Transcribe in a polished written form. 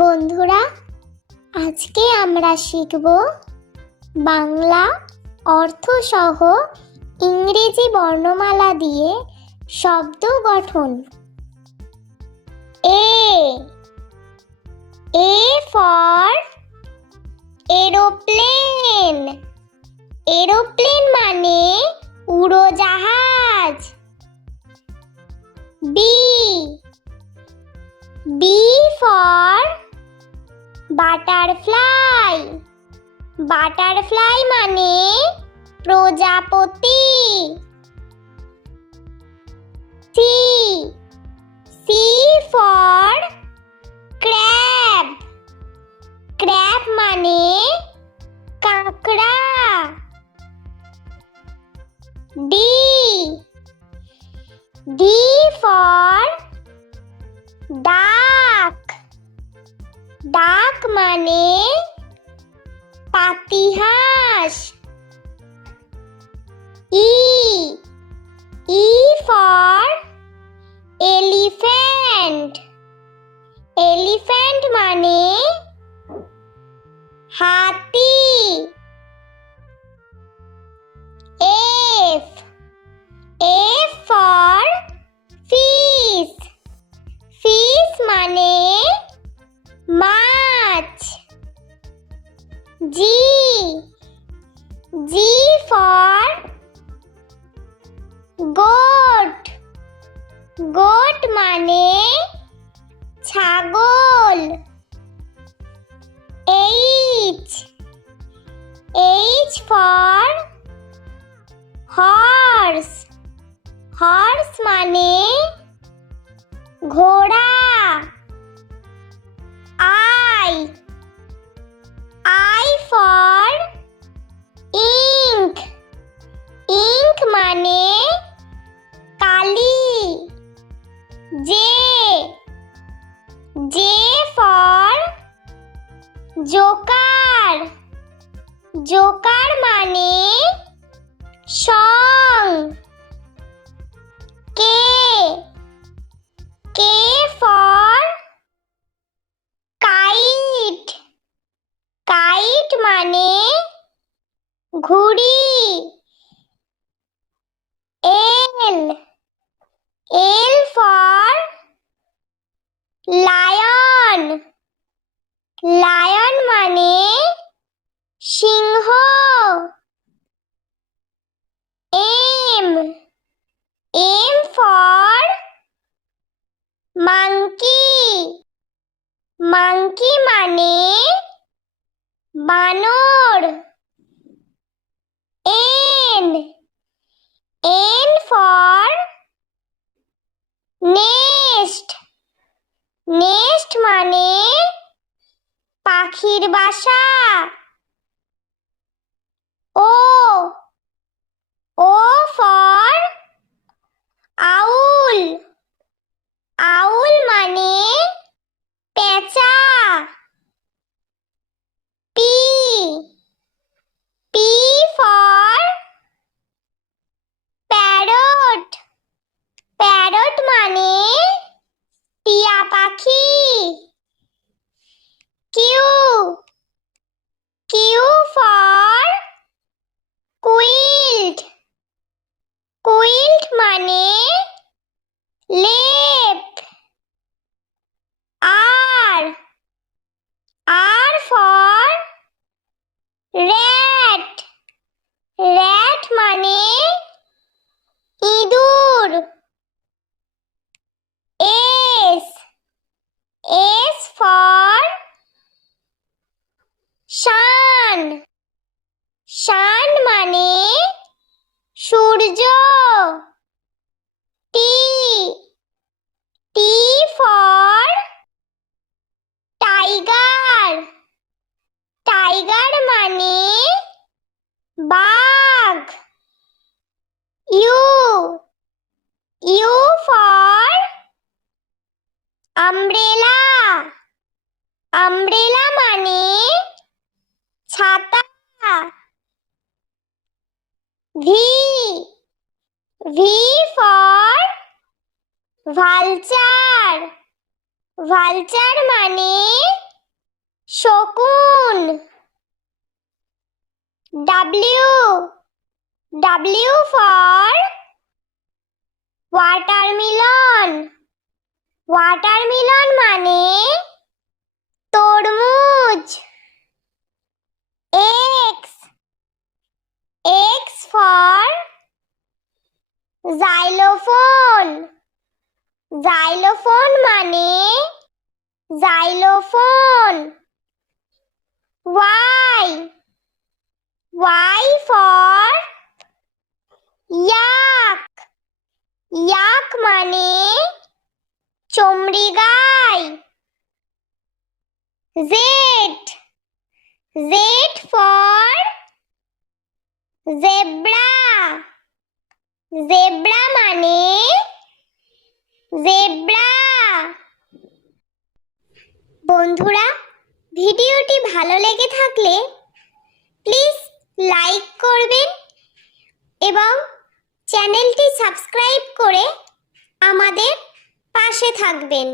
বন্ধুরা, আজকে আমরা শিখব বাংলা অর্থসহ ইংরেজি বর্ণমালা দিয়ে শব্দ গঠন। A for aeroplane. এরোপ্লেন মানে উড়োজাহাজ। B for butterfly. বাটারফ্লাই মানে প্রজাপতি। C for crab. ক্র্যাব মানে কাঁকড়া। D for duck. ডাক মানে পাতিহাঁস। E for elephant. এলিফ্যান্ট মানে হাতি। F for fish. ফিশ মানে মাছ। G for goat. গোট মানে ছাগল। H for horse. হর্স মানে ঘোড়া। I for ink. ইঙ্ক মানে কালি। J for joker. জোকার মানে সং। K for kite. কাইট মানে ঘুড়ি। L for lion. লায়ন মানে সিংহ। M for monkey. মাংকি মানে বানর। N for nest. নেস্ট মানে পাখির বাসা। ও ফর আউল। আউল মানে পেঁচা। P for parrot. প্যারট মানে টিয়া পাখি। Q for quilt. কুইল্ট মানে লেপ। আর ফর র্যাট। র্যাট মানে ইঁদুর। S for sun. সান মানে সূর্য। T for tiger. টাইগার মানে বাঘ। You for umbrella. আমব্রেলা মানে ছাতা। V for vulture. ভালচার মানে শকুন। W for watermelon. ওয়াটারমেলন মানে তরমুজ। X for xylophone। xylophone মানে xylophone। Y for yak। yak মানে চমড়ি গাই। Z for zebra. জেব্রা মানে জেব্রা। বন্ধুরা, ভিডিওটি ভালো লেগে থাকলে প্লিজ লাইক করবেন এবং চ্যানেলটি সাবস্ক্রাইব করে আমাদের পাশে থাকবেন।